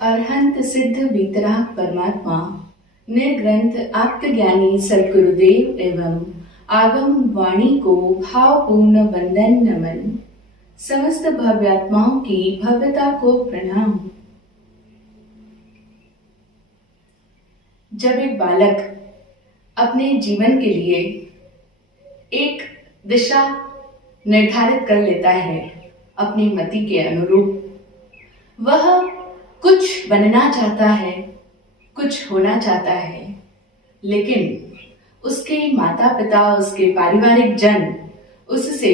अरहंत सिद्ध वितराग परमात्मा निर्ग्रंथ आत्मज्ञानी सद्गुरुदेव एवं आगम वाणी को भावपूर्ण वंदन नमन। समस्त भव्यात्माओं की भव्यता को प्रणाम। जब एक बालक अपने जीवन के लिए एक दिशा निर्धारित कर लेता है अपनी मति के अनुरूप, वह कुछ बनना चाहता है, कुछ होना चाहता है, लेकिन उसके माता पिता, उसके पारिवारिक जन उससे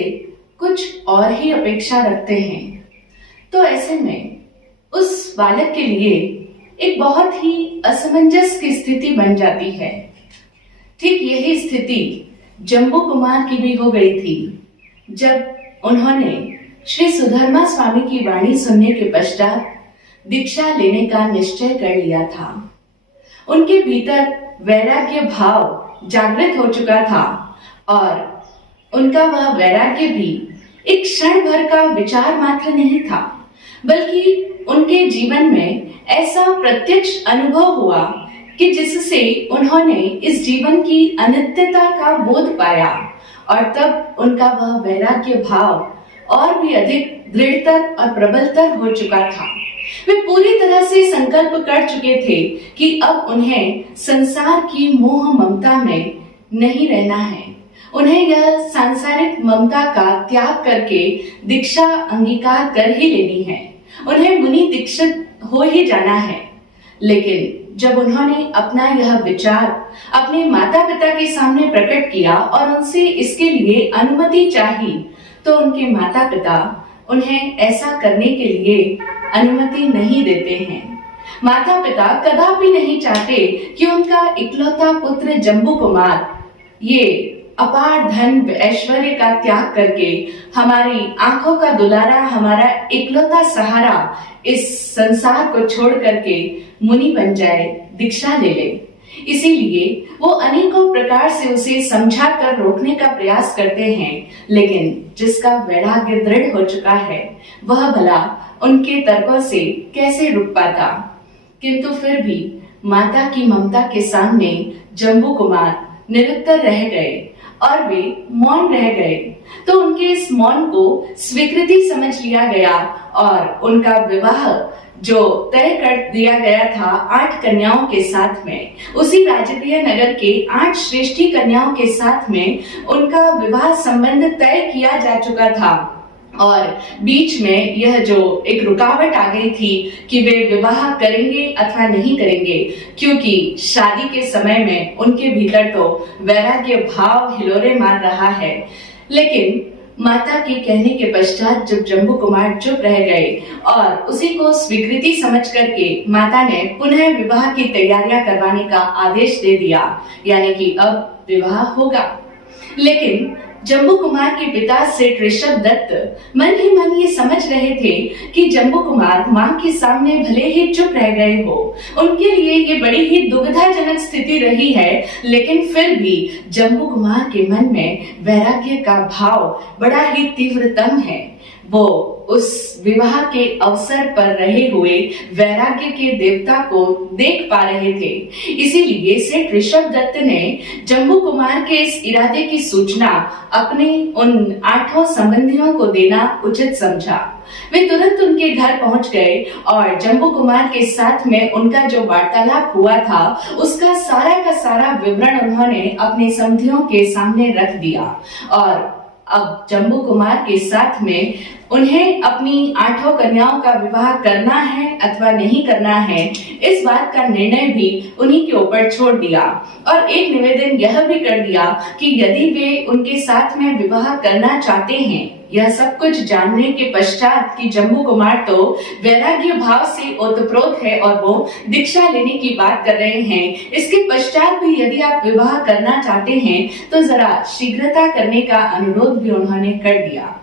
कुछ और ही अपेक्षा रखते हैं। तो ऐसे में उस बालक के लिए एक बहुत ही असमंजस की स्थिति बन जाती है। ठीक यही स्थिति जम्बू कुमार की भी हो गई थी जब उन्होंने श्री सुधर्मा स्वामी की वाणी सुनने के पश्चात दीक्षा लेने का निश्चय कर लिया था। उनके भीतर वैराग्य भाव जागृत हो चुका था और उनका वह वैराग्य भी एक क्षण भर का विचार मात्र नहीं था, बल्कि उनके जीवन में ऐसा प्रत्यक्ष अनुभव हुआ कि जिससे उन्होंने इस जीवन की अनित्यता का बोध पाया और तब उनका वह वैराग्य भाव और भी अधिक दृढ़तर और प्रबलतर हो चुका था। वे पूरी तरह से संकल्प कर चुके थे कि अब उन्हें संसार की मोह ममता में नहीं रहना है। उन्हें यह सांसारिक ममता का त्याग करके दीक्षा अंगीकार कर ही लेनी है। उन्हें मुनि दीक्षित हो ही जाना है। लेकिन जब उन्होंने अपना यह विचार अपने माता पिता के सामने प्रकट किया और उनसे इसके लिए अनुमति चाही, तो उनके माता पिता उन्हें ऐसा करने के लिए अनुमति नहीं देते हैं। माता पिता कदापि नहीं चाहते कि उनका इकलौता पुत्र जम्बू कुमार ये अपार धन ऐश्वर्य का त्याग करके हमारी आंखों का दुलारा, हमारा इकलौता सहारा इस संसार को छोड़ करके मुनि बन जाए, दीक्षा ले ले। इसीलिए वो अनेकों प्रकार से उसे समझा कर रोकने का प्रयास करते हैं, लेकिन जिसका वैराग्य दृढ़ हो चुका है वह भला उनके तर्कों से कैसे रुक पाता। किंतु फिर भी माता की ममता के सामने जम्बू कुमार निरुत्तर रह गए और वे मौन रह गए। तो उनके इस मौन को स्वीकृति समझ लिया गया और उनका विवाह जो तय कर दिया गया था 8 कन्याओं के साथ में, उसी राजकीय नगर के 8 श्रेष्ठी कन्याओं के साथ में उनका विवाह संबंध तय किया जा चुका था। और बीच में यह जो एक रुकावट आ गई थी कि वे विवाह करेंगे अथवा नहीं करेंगे, क्योंकि शादी के समय में उनके भीतर तो वैराग्य भाव हिलोरे मार रहा है। लेकिन माता के कहने के पश्चात जब जम्बू कुमार चुप रह गए और उसी को स्वीकृति समझ करके माता ने पुनः विवाह की तैयारियां करवाने का आदेश दे दिया, यानी कि अब विवाह होगा। लेकिन जम्बू कुमार के पिता सेठ ऋषभ दत्त मन ही मन ये समझ रहे थे कि जम्बू कुमार मां के सामने भले ही चुप रह गए हो, उनके लिए ये बड़ी ही दुविधाजनक स्थिति रही है, लेकिन फिर भी जम्बू कुमार के मन में वैराग्य का भाव बड़ा ही तीव्रतम है। वो उस विवाह के अवसर पर रहे हुए वैराग्य के देवता को देख पा रहे थे। इसीलिए सेठ ऋषभ दत्त ने जम्बू कुमार के इस इरादे की सूचना अपने उन 8 संबंधियों को देना उचित समझा। वे तुरंत उनके घर पहुंच गए और जम्बू कुमार के साथ में उनका जो वार्तालाप हुआ था उसका सारा का सारा विवरण उन्होंने अपने समधियों के सामने रख दिया। और अब जम्बू कुमार के साथ में उन्हें अपनी 8 कन्याओं का विवाह करना है अथवा नहीं करना है, इस बात का निर्णय भी उन्हीं के ऊपर छोड़ दिया। और एक निवेदन यह भी कर दिया कि यदि वे उनके साथ में विवाह करना चाहते हैं, यह सब कुछ जानने के पश्चात कि जम्बू कुमार तो वैराग्य भाव से ओतप्रोत है और वो दीक्षा लेने की बात कर रहे हैं, इसके पश्चात भी यदि आप विवाह करना चाहते हैं तो जरा शीघ्रता करने का अनुरोध भी उन्होंने कर दिया।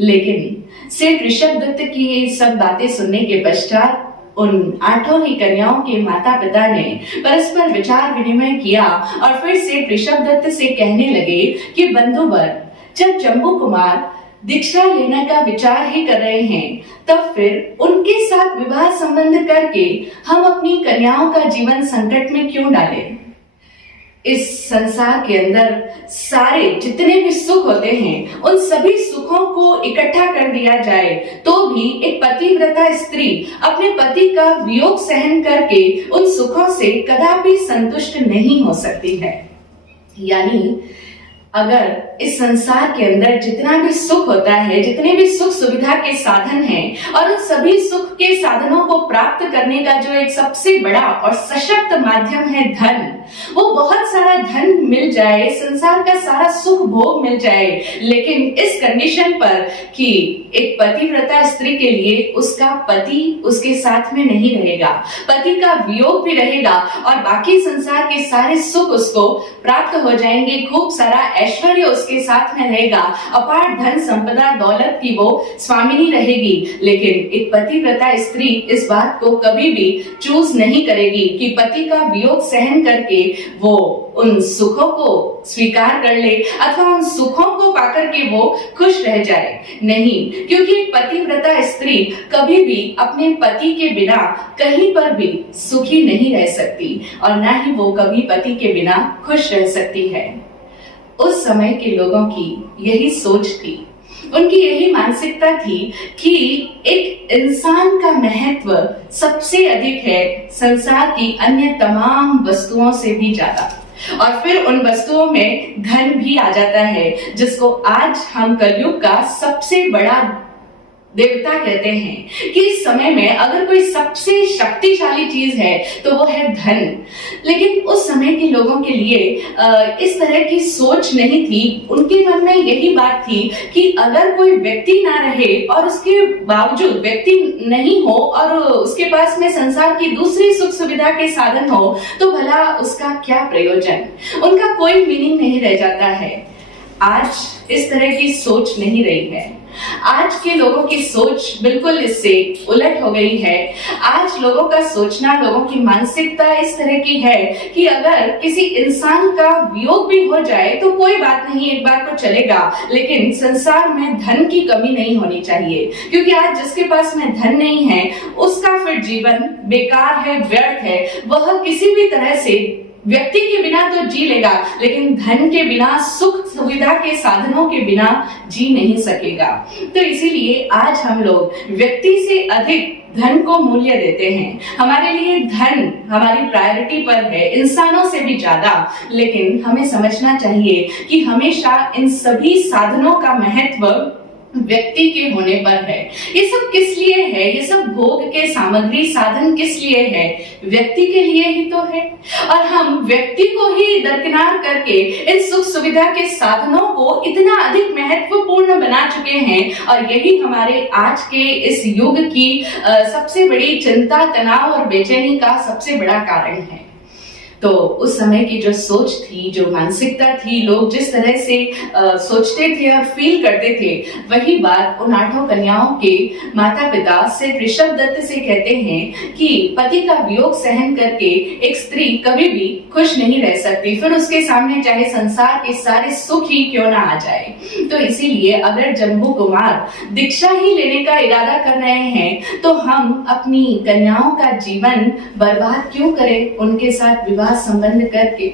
लेकिन सेठ ऋषभ दत्त की ये सब बातें सुनने के पश्चात उन 8 ही कन्याओं के माता पिता ने परस्पर विचार विनिमय किया और फिर सेठ ऋषभ दत्त से कहने लगे कि बंधुवर, जब जम्बू कुमार दीक्षा लेने का विचार ही कर रहे हैं, तब फिर उनके साथ विवाह संबंध करके हम अपनी कन्याओं का जीवन संकट में क्यों डालें? इस संसार के अंदर सारे जितने भी सुख होते हैं, उन सभी सुखों को इकट्ठा कर दिया जाए तो भी एक पतिव्रता स्त्री अपने पति का वियोग सहन करके उन सुखों से कदापि संतुष्ट नहीं हो सकती है। यानी अगर इस संसार के अंदर जितना भी सुख होता है, जितने भी सुख सुविधा के साधन हैं, और उन सभी सुख के साधनों को प्राप्त करने का जो एक सबसे बड़ा और सशक्त माध्यम है धन, वो बहुत सारा धन मिल जाए, संसार का सारा सुख भोग मिल जाए, लेकिन इस कंडीशन पर कि एक पतिव्रता स्त्री के लिए उसका पति उसके साथ में नहीं रहेगा, पति का वियोग भी रहेगा और बाकी संसार के सारे सुख उसको प्राप्त हो जाएंगे, खूब सारा ऐश्वर्य उसके साथ में रहेगा, अपार धन संपदा दौलत की वो स्वामिनी रहेगी। लेकिन एक पतिव्रता स्त्री इस बात को कभी भी चूज नहीं करेगी कि पति का वियोग सहन करके वो उन सुखों को स्वीकार कर ले अथवा उन सुखों को पाकर के वो खुश रह जाए। नहीं, क्योंकि एक पतिव्रता स्त्री कभी भी अपने पति के बिना कहीं पर भी सुखी नहीं रह सकती और ना ही वो कभी पति के बिना खुश रह सकती है। उस समय के लोगों की यही सोच थी, उनकी यही मानसिकता थी कि एक इंसान का महत्व सबसे अधिक है संसार की अन्य तमाम वस्तुओं से भी ज्यादा, और फिर उन वस्तुओं में धन भी आ जाता है, जिसको आज हम कलयुग का सबसे बड़ा देवता कहते हैं कि इस समय में अगर कोई सबसे शक्तिशाली चीज है तो वो है धन। लेकिन उस समय के लोगों के लिए इस तरह की सोच नहीं थी। उनके मन में यही बात थी कि अगर कोई व्यक्ति ना रहे और उसके बावजूद व्यक्ति नहीं हो और उसके पास में संसार की दूसरी सुख सुविधा के साधन हो तो भला उसका क्या प्रयोजन, उनका कोई मीनिंग नहीं रह जाता है। आज इस तरह की सोच नहीं रही है। आज के लोगों की सोच बिल्कुल इससे उलट हो गई है। आज लोगों का सोचना, लोगों की मानसिकता इस तरह की है कि अगर किसी इंसान का वियोग भी हो जाए तो कोई बात नहीं, एक बार को चलेगा, लेकिन संसार में धन की कमी नहीं होनी चाहिए, क्योंकि आज जिसके पास में धन नहीं है उसका फिर जीवन बेकार है, व्यर्थ है। वह किसी भी तरह से व्यक्ति के बिना तो जी लेगा, लेकिन धन के बिना, सुख सुविधा के साधनों के बिना जी नहीं सकेगा। तो इसीलिए आज हम लोग व्यक्ति से अधिक धन को मूल्य देते हैं। हमारे लिए धन हमारी प्रायोरिटी पर है, इंसानों से भी ज्यादा। लेकिन हमें समझना चाहिए कि हमेशा इन सभी साधनों का महत्व व्यक्ति के होने पर है। ये सब किस लिए है? ये सब भोग के सामग्री साधन किस लिए है? व्यक्ति के लिए ही तो है। और हम व्यक्ति को ही दरकिनार करके इन सुख सुविधा के साधनों को इतना अधिक महत्वपूर्ण बना चुके हैं, और यही हमारे आज के इस युग की सबसे बड़ी चिंता, तनाव और बेचैनी का सबसे बड़ा कारण है। तो उस समय की जो सोच थी, जो मानसिकता थी, लोग जिस तरह से सोचते थे और फील करते थे, वही बात उन 8 कन्याओं के माता पिता से ऋषभ दत्त से कहते हैं कि पति का वियोग सहन करके एक स्त्री कभी भी खुश नहीं रह सकती, फिर उसके सामने चाहे संसार के सारे सुख ही क्यों ना आ जाए। तो इसीलिए अगर जम्बू कुमार दीक्षा ही लेने का इरादा कर रहे हैं तो हम अपनी कन्याओं का जीवन बर्बाद क्यों करें उनके साथ विवाह संबंध करके।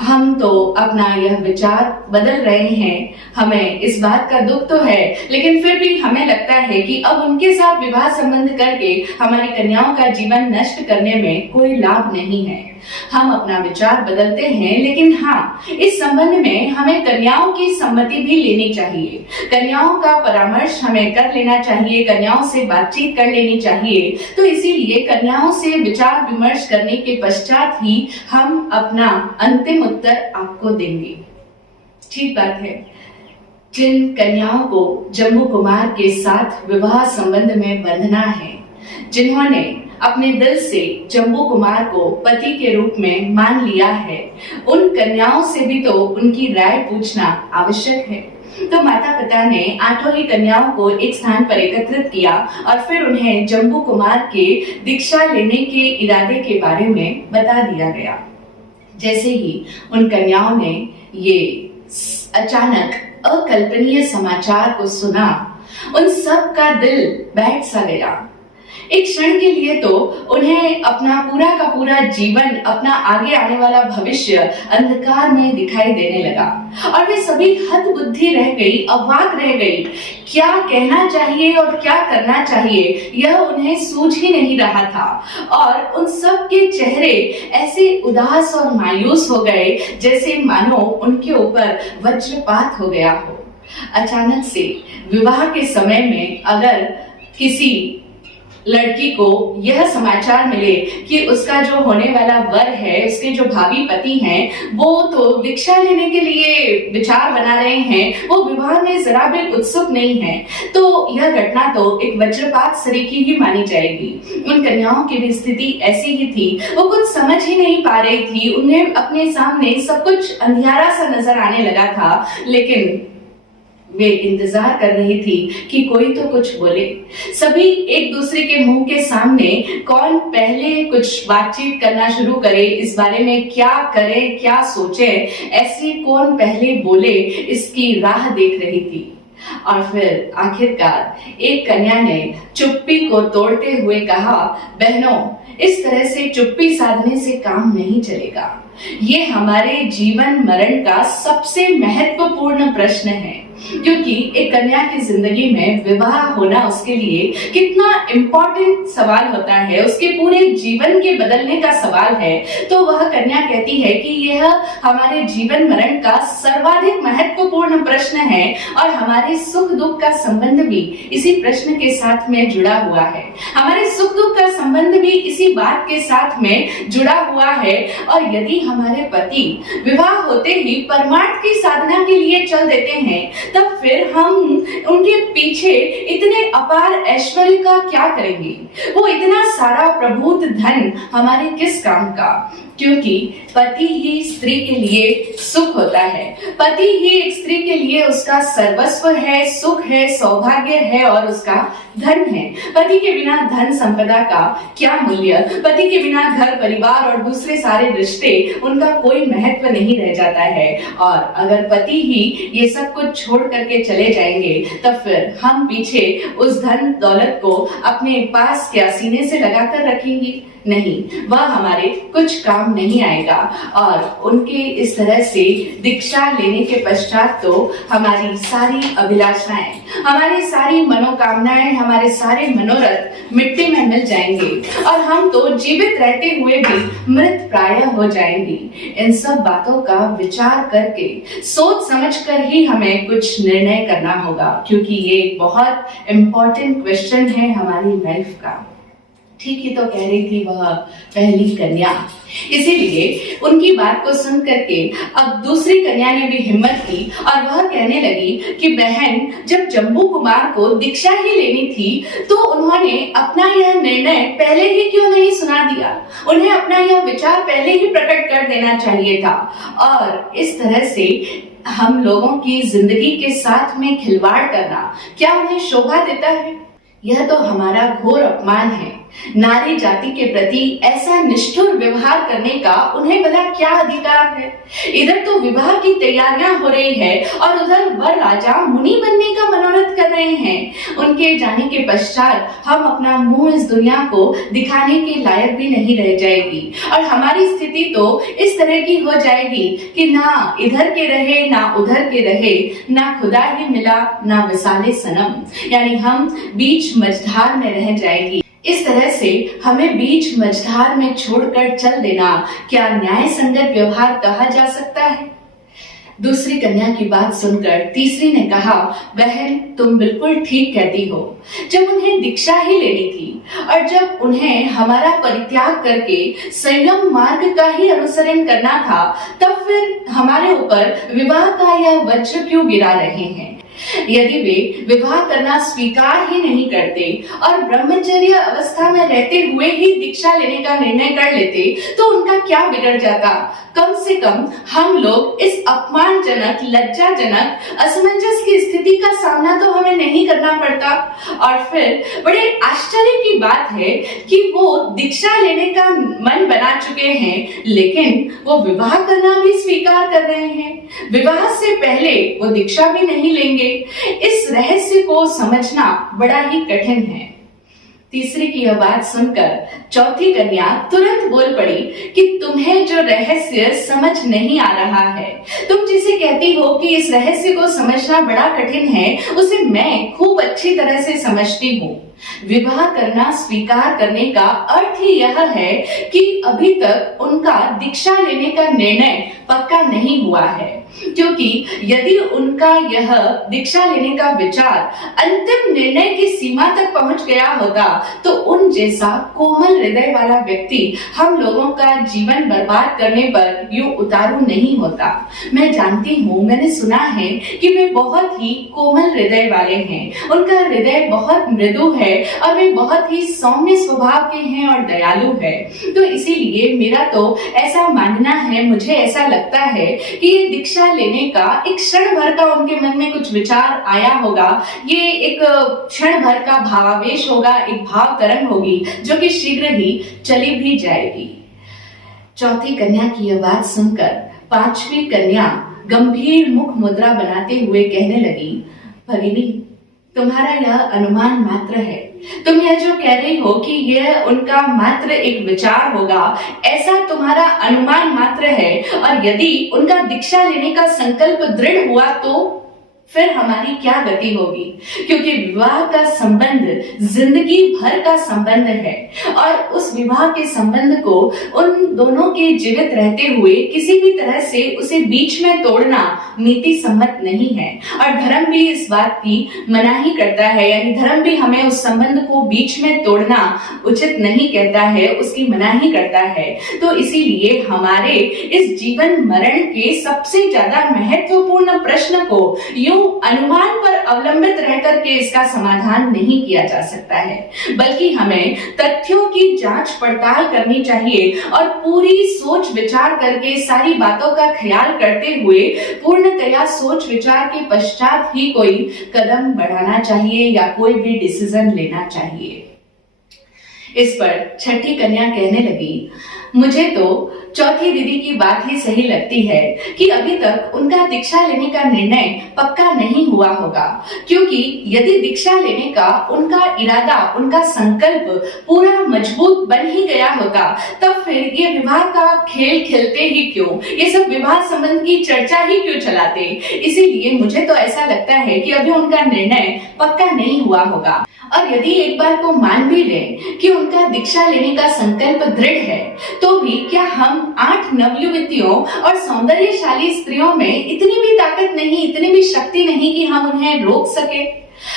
हम तो अपना यह विचार बदल रहे हैं, हमें इस बात का दुख तो है, लेकिन फिर भी हमें लगता है कि अब उनके साथ विवाह संबंध करके हमारी कन्याओं का जीवन नष्ट करने में कोई लाभ नहीं है। हम अपना विचार बदलते हैं, लेकिन हाँ, इस संबंध में हमें कन्याओं की सम्मति भी लेनी चाहिए। कन्याओं का परामर्श हमें कर लेना चाहिए, कन्याओं से बातचीत कर लेनी चाहिए। तो इसीलिए कन्याओं से विचार विमर्श करने के पश्चात ही हम अपना अंतिम उत्तर आपको देंगे। ठीक बात है। जिन कन्याओं को जम्बू कुमार के साथ विवाह संबंध में बंधना है, जिन्होंने अपने दिल से जम्बू कुमार को पति के रूप में मान लिया है, उन कन्याओं से भी तो उनकी राय पूछना आवश्यक है। तो माता पिता ने 8 ही कन्याओं को एक स्थान पर एकत्रित किया और फिर उन्हें जम्बू कुमार के दीक्षा लेने के इरादे के बारे में बता दिया गया। जैसे ही उन कन्याओं ने ये अचानक अकल्पनीय समाचार को सुना, उन सब का दिल बैठ सा गया। एक क्षण के लिए तो उन्हें अपना पूरा का पूरा जीवन, अपना आगे आने वाला भविष्य अंधकार में दिखाई देने लगा और वे सभी हतबुद्धि रह गई, अवाक रह गई। क्या कहना चाहिए और क्या करना चाहिए यह उन्हें सूझ ही नहीं रहा था और उन सब के चेहरे ऐसे उदास और मायूस हो गए जैसे मानो उनके ऊपर वज्रपात हो गया हो। अचानक से विवाह के समय में अगर किसी लड़की को यह समाचार मिले कि उसका जो होने वाला वर है, उसके जो भावी पति हैं, वो तो दीक्षा लेने के लिए विचार बना रहे हैं, वो विवाह में जरा भी उत्सुक नहीं है, तो यह घटना तो एक वज्रपात सरीखी ही मानी जाएगी। उन कन्याओं की भी स्थिति ऐसी ही थी, वो कुछ समझ ही नहीं पा रही थी। उन्हें अपने सामने सब कुछ अंधियारा सा नजर आने लगा था, लेकिन वे इंतजार कर रही थी कि कोई तो कुछ बोले। सभी एक दूसरे के मुंह के सामने कौन पहले कुछ बातचीत करना शुरू करे, इस बारे में क्या करे, क्या सोचे, ऐसे कौन पहले बोले, इसकी राह देख रही थी। और फिर आखिरकार एक कन्या ने चुप्पी को तोड़ते हुए कहा, बहनों, इस तरह से चुप्पी साधने से काम नहीं चलेगा। ये हमारे जीवन मरण का सबसे महत्वपूर्ण प्रश्न है, क्योंकि एक कन्या की जिंदगी में विवाह होना उसके लिए कितना इम्पोर्टेंट सवाल होता है, उसके पूरे जीवन के बदलने का सवाल है। तो वह कन्या कहती है कि यह हमारे जीवन मरण का सर्वाधिक महत्वपूर्ण प्रश्न है और हमारे सुख दुख का संबंध भी इसी प्रश्न के साथ में जुड़ा हुआ है। हमारे सुख दुख का संबंध भी इसी बात के साथ में जुड़ा हुआ है। और यदि हमारे पति विवाह होते ही परमार्थ की साधना के लिए चल देते हैं, तब फिर हम उनके पीछे इतने अपार ऐश्वर्य का क्या करेंगे? वो इतना सारा प्रभुत धन हमारे किस काम का? क्योंकि पति ही स्त्री के लिए सुख होता है, पति ही एक स्त्री के लिए उसका सर्वस्व है, सुख है, सौभाग्य है और उसका धन है। पति के बिना धन संपदा का क्या मूल्य? पति के बिना घर परिवार और दूसरे सारे रिश्ते, उनका कोई महत्व नहीं रह जाता है। और अगर पति ही ये सब कुछ छोड़ करके चले जाएंगे, तब फिर हम पीछे उस धन दौलत को अपने पास क्या सीने से लगाकर रखेंगे? नहीं, वह हमारे कुछ काम नहीं आएगा। और उनके इस तरह से दीक्षा लेने के पश्चात तो हमारी सारी अभिलाषाएं, हमारी सारी मनोकामनाएं, हमारे सारे मनोरथ मिट्टी में मिल जाएंगे और हम तो जीवित रहते हुए भी मृत प्राय हो जाएंगे। इन सब बातों का विचार करके, सोच समझ कर ही हमें कुछ निर्णय करना होगा, क्योंकि ये बहुत इंपॉर्टेंट क्वेश्चन है हमारी लाइफ का। ठीक ही तो कह रही थी वह पहली कन्या। इसीलिए उनकी बात को सुन करके अब दूसरी कन्या ने भी हिम्मत की और वह कहने लगी कि बहन, जब जम्बू कुमार को दीक्षा ही लेनी थी तो उन्होंने अपना यह निर्णय पहले ही क्यों नहीं सुना दिया? उन्हें अपना यह विचार पहले ही प्रकट कर देना चाहिए था। और इस तरह से हम लोगों की जिंदगी के साथ में खिलवाड़ करना क्या उन्हें शोभा देता है? यह तो हमारा घोर अपमान है। नारी जाति के प्रति ऐसा निष्ठुर व्यवहार करने का उन्हें भला क्या अधिकार है? इधर तो विवाह की तैयारियां हो रही है और उधर वर राजा मुनि बनने का मनोरथ कर रहे हैं। उनके जाने के पश्चात हम अपना मुंह इस दुनिया को दिखाने के लायक भी नहीं रह जाएगी और हमारी स्थिति तो इस तरह की हो जाएगी कि ना इधर के रहे ना उधर के रहे, ना खुदा ही मिला ना विसाले सनम, यानी हम बीच मझधार में रह जाएगी। इस तरह से हमें बीच मझधार में छोड़कर चल देना क्या न्याय संगत व्यवहार कहा जा सकता है? दूसरी कन्या की बात सुनकर तीसरी ने कहा, बहन, तुम बिल्कुल ठीक कहती हो। जब उन्हें दीक्षा ही लेनी थी और जब उन्हें हमारा परित्याग करके संयम मार्ग का ही अनुसरण करना था, तब फिर हमारे ऊपर विवाह का यह वज्र क्यों गिरा रहे हैं? यदि वे विवाह करना स्वीकार ही नहीं करते और ब्रह्मचर्य अवस्था में रहते हुए ही दीक्षा लेने का निर्णय कर लेते तो उनका क्या बिगड़ जाता। कम से कम हम लोग इस अपमानजनक, लज्जाजनक, असमंजस की स्थिति का सामना तो हमें नहीं करना पड़ता। और फिर बड़े आश्चर्य की बात है कि वो दीक्षा लेने का मन बना चुके हैं, लेकिन वो विवाह करना भी स्वीकार कर रहे हैं। विवाह से पहले वो दीक्षा भी नहीं लेंगे। इस रहस्य को समझना बड़ा ही कठिन है। तीसरी की यह बात सुनकर चौथी कन्या तुरंत बोल पड़ी कि तुम्हें जो रहस्य समझ नहीं आ रहा है, तुम जिसे कहती हो कि इस रहस्य को समझना बड़ा कठिन है, उसे मैं खूब अच्छी तरह से समझती हूँ। विवाह करना स्वीकार करने का अर्थ ही यह है कि अभी तक उनका दीक्षा लेने का निर्णय पक्का नहीं हुआ है, क्योंकि यदि उनका यह दीक्षा लेने का विचार अंतिम निर्णय की सीमा तक पहुंच गया होता तो उन जैसा कोमल हृदय वाला व्यक्ति हम लोगों का जीवन बर्बाद करने पर यूं उतारू नहीं होता। मैं जानती हूँ, मैंने सुना है कि वे बहुत ही कोमल हृदय वाले हैं। उनका हृदय बहुत मृदु है और वे बहुत ही सौम्य स्वभाव के हैं और दयालु है। तो इसीलिए मेरा तो ऐसा मानना है, मुझे ऐसा लगता है कि ये दीक्षा लेने का एक क्षण भर का उनके मन में कुछ विचार आया होगा। ये एक क्षण भर का भावावेश होगा, एक भाव तरंग होगी जो कि शीघ्र ही चली भी जाएगी। चौथी कन्या की यह बात सुनकर पांचवी कन्या गंभीर मुख मुद्रा बनाते हुए कहने लगी, भगिनी, तुम्हारा यह अनुमान मात्र है। तुम यह जो कह रही हो कि यह उनका मात्र एक विचार होगा, ऐसा तुम्हारा अनुमान मात्र है। और यदि उनका दीक्षा लेने का संकल्प दृढ़ हुआ तो फिर हमारी क्या गति होगी, क्योंकि विवाह का संबंध जिंदगी भर का संबंध है और उस विवाह के संबंध को उन दोनों के जीवित रहते हुए किसी भी तरह से उसे बीच में तोड़ना नीति सम्मत नहीं है। और धर्म भी इस बात की मनाही करता है, यानी धर्म भी हमें उस संबंध को बीच में तोड़ना उचित नहीं कहता है, उसकी मनाही करता है। तो इसीलिए हमारे इस जीवन मरण के सबसे ज्यादा महत्वपूर्ण प्रश्न को यूं अनुमान पर अवलंबित रहकर के इसका समाधान नहीं किया जा सकता है, बल्कि हमें तथ्यों की जांच पड़ताल करनी चाहिए और पूरी सोच विचार करके सारी बातों का ख्याल करते हुए पूर्णतया सोच विचार के पश्चात ही कोई कदम बढ़ाना चाहिए या कोई भी डिसीजन लेना चाहिए। इस पर छठी कन्या कहने लगी, मुझे तो चौथी दीदी की बात ही सही लगती है कि अभी तक उनका दीक्षा लेने का निर्णय पक्का नहीं हुआ होगा, क्योंकि यदि दीक्षा लेने का उनका इरादा, उनका संकल्प पूरा मजबूत बन ही गया होता तब फिर ये विवाह का खेल खेलते ही क्यों, ये सब विवाह संबंध की चर्चा ही क्यों चलाते। इसीलिए मुझे तो ऐसा लगता है कि अभी उनका निर्णय पक्का नहीं हुआ होगा। और यदि एक बार को मान भी लें कि उनका दीक्षा लेने का संकल्प दृढ़ है, तो भी क्या हम 8 नवयुवतियों और सौंदर्यशाली स्त्रियों में इतनी भी ताकत नहीं, इतनी भी शक्ति नहीं कि हम उन्हें रोक सके।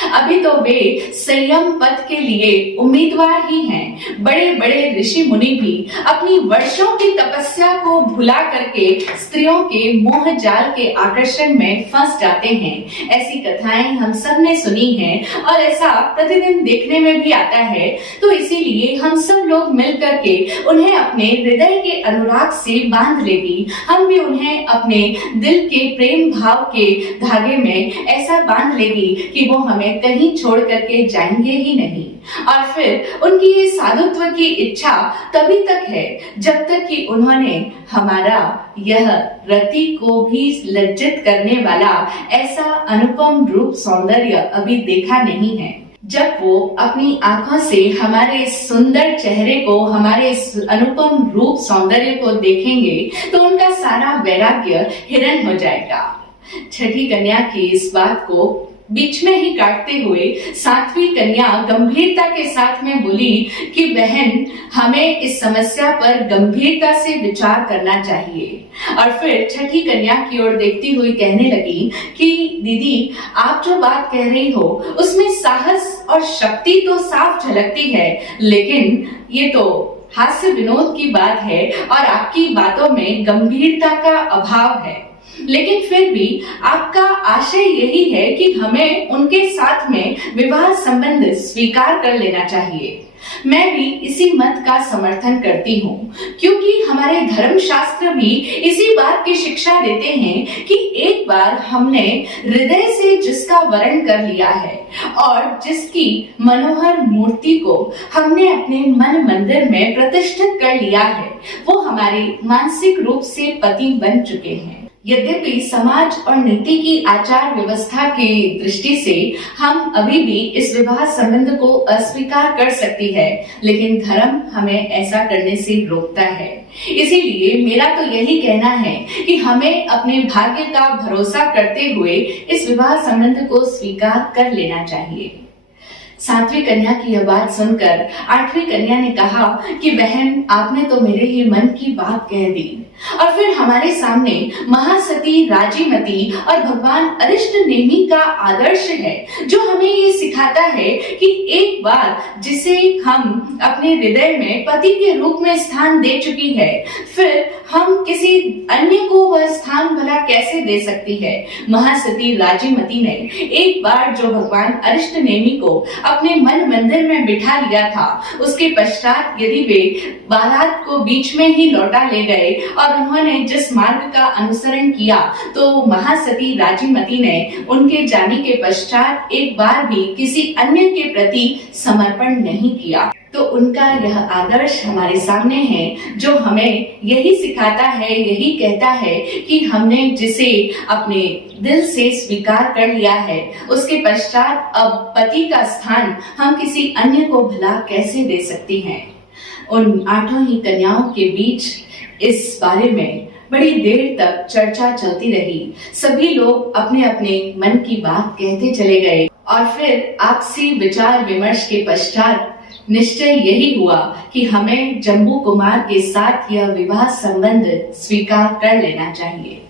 अभी तो वे संयम पद के लिए उम्मीदवार ही हैं। बड़े बड़े ऋषि मुनि भी अपनी वर्षों की तपस्या को भुला करके स्त्रियों के मोह जाल के आकर्षण में फंस जाते हैं। ऐसी कथाएं हम सब ने सुनी हैं और ऐसा प्रतिदिन देखने में भी आता है। तो इसीलिए हम सब लोग मिल करके उन्हें अपने हृदय के अनुराग से बांध लेगी। हम भी उन्हें अपने दिल के प्रेम भाव के धागे में ऐसा बांध लेगी कि वो हमें कहीं छोड़ करके जाएंगे ही नहीं। और फिर उनकी ये साधुत्व की इच्छा तभी तक है जब तक कि उन्होंने हमारा यह रति को भी लज्जित करने वाला ऐसा अनुपम रूप सौंदर्य अभी देखा नहीं है। जब वो अपनी आंखों से हमारे इस सुंदर चेहरे को, हमारे इस अनुपम रूप सौंदर्य को देखेंगे तो उनका सारा वैराग्य हिरण हो जाएगा। छठी कन्या की इस बात को बीच में ही काटते हुए सातवीं कन्या गंभीरता के साथ में बोली कि बहन, हमें इस समस्या पर गंभीरता से विचार करना चाहिए। और फिर छठी कन्या की ओर देखती हुई कहने लगी कि दीदी, आप जो बात कह रही हो उसमें साहस और शक्ति तो साफ झलकती है, लेकिन ये तो हास्य विनोद की बात है और आपकी बातों में गंभीरता का अभाव है। लेकिन फिर भी आपका आशय यही है कि हमें उनके साथ में विवाह संबंध स्वीकार कर लेना चाहिए। मैं भी इसी मत का समर्थन करती हूँ, क्योंकि हमारे धर्मशास्त्र भी इसी बात की शिक्षा देते हैं कि एक बार हमने हृदय से जिसका वरण कर लिया है और जिसकी मनोहर मूर्ति को हमने अपने मन मंदिर में प्रतिष्ठित कर लिया है, वो हमारे मानसिक रूप से पति बन चुके हैं। यद्यपि समाज और नीति की आचार व्यवस्था की दृष्टि से हम अभी भी इस विवाह संबंध को अस्वीकार कर सकती है, लेकिन धर्म हमें ऐसा करने से रोकता है। इसीलिए मेरा तो यही कहना है कि हमें अपने भाग्य का भरोसा करते हुए इस विवाह संबंध को स्वीकार कर लेना चाहिए। 7वीं कन्या की यह बात सुनकर 8वीं कन्या ने कहा कि बहन, आपने तो मेरे ही मन की बात कह दी। और फिर हमारे सामने महासती राजीमती और भगवान अरिष्ट नेमि का आदर्श है, जो हमें ये सिखाता है कि एक बार जिसे हम अपने हृदय में पति के रूप में स्थान दे चुकी है, फिर हम किसी अन्य को वह स्थान भला कैसे दे सकती है। महासती राजीमती ने एक बार जो भगवान अरिष्ट नेमि को अपने मन मंदिर में बिठा लिया था, उसके पश्चात यदि वे बारात को बीच में ही लौटा ले गए और उन्होंने जिस मार्ग का अनुसरण किया, तो महासती राजीमती ने उनके जाने के पश्चात एक बार भी किसी अन्य के प्रति समर्पण नहीं किया। तो उनका यह आदर्श हमारे सामने है, जो हमें यही सिखाता है, यही कहता है कि हमने जिसे अपने दिल से स्वीकार कर लिया है, उसके पश्चात अब पति का स्थान हम किसी अन्य को भला कैसे दे सकती हैं। उन 8 ही कन्याओं के बीच इस बारे में बड़ी देर तक चर्चा चलती रही। सभी लोग अपने अपने मन की बात कहते चले गए और फिर आपसी विचार विमर्श के पश्चात निश्चय यही हुआ कि हमें जम्बू कुमार के साथ यह विवाह संबंध स्वीकार कर लेना चाहिए।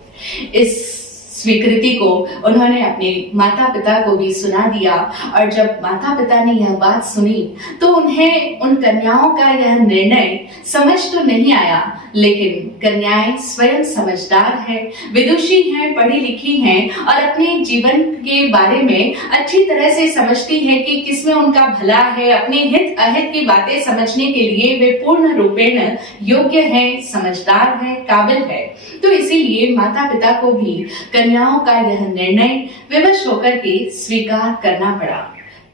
इस स्वीकृति को उन्होंने अपने माता पिता को भी सुना दिया और जब माता पिता ने यह बात सुनी तो उन्हें उन कन्याओं का यह निर्णय समझ तो नहीं आया, लेकिन कन्याएं स्वयं समझदार हैं, विदुषी हैं, पढ़ी लिखी हैं और अपने जीवन के बारे में अच्छी तरह से समझती है कि किसमें उनका भला है। अपने हित अहित की बातें समझने के लिए वे पूर्ण रूपेण योग्य हैं, समझदार हैं, काबिल है। तो इसीलिए माता पिता को भी कन्याओं का यह निर्णय विवश होकर के स्वीकार करना पड़ा।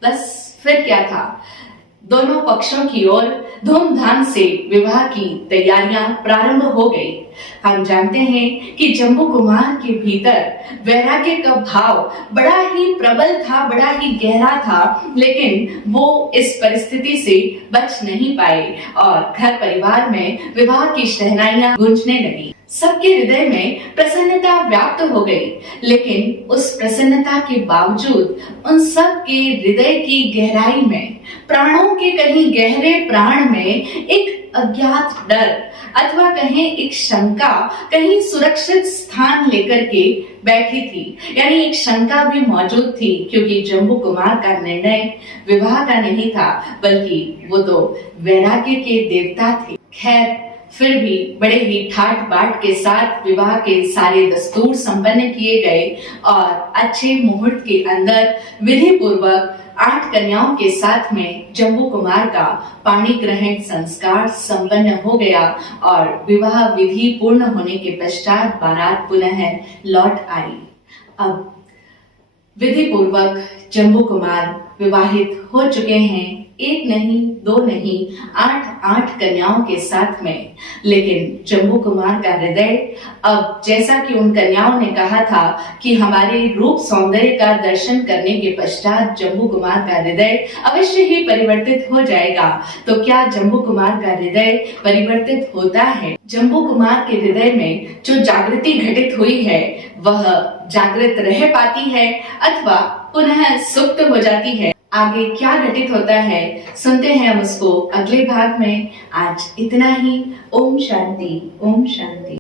बस फिर क्या था, दोनों पक्षों की ओर धूमधाम से विवाह की तैयारियां प्रारंभ हो गई। हम जानते हैं कि जम्बू कुमार के भीतर वैराग्य का भाव बड़ा ही प्रबल था, बड़ा ही गहरा था, लेकिन वो इस परिस्थिति से बच नहीं पाए और घर परिवार में विवाह की शहनाइयां गूंजने लगी। सबके हृदय में प्रसन्नता व्याप्त हो गई, लेकिन उस प्रसन्नता के बावजूद उन सब के हृदय की गहराई में, प्राणों के कहीं गहरे प्राण में एक अज्ञात डर अथवा कहें एक शंका कहीं सुरक्षित स्थान लेकर के बैठी थी। यानी एक शंका भी मौजूद थी, क्योंकि जम्बू कुमार का निर्णय विवाह का नहीं था, बल्कि वो तो वैराग्य के देवता थे। खैर, फिर भी बड़े ही ठाट बाट के साथ विवाह के सारे दस्तूर संपन्न किए गए और अच्छे मुहूर्त के अंदर विधि पूर्वक 8 कन्याओं के साथ में जम्बू कुमार का पाणी ग्रहण संस्कार संपन्न हो गया और विवाह विधि पूर्ण होने के पश्चात बारात पुनः लौट आई। अब विधि पूर्वक जम्बू कुमार विवाहित हो चुके हैं, 1 नहीं 2 नहीं 8 कन्याओं के साथ में। लेकिन जम्बू कुमार का हृदय अब, जैसा कि उन कन्याओं ने कहा था कि हमारे रूप सौंदर्य का दर्शन करने के पश्चात जम्बू कुमार का हृदय अवश्य ही परिवर्तित हो जाएगा, तो क्या जम्बू कुमार का हृदय परिवर्तित होता है? जम्बू कुमार के हृदय में जो जागृति घटित हुई है, वह जागृत रह पाती है अथवा पुनः सुप्त हो जाती है? आगे क्या घटित होता है, सुनते हैं हम उसको अगले भाग में। आज इतना ही। ओम शांति, ओम शांति।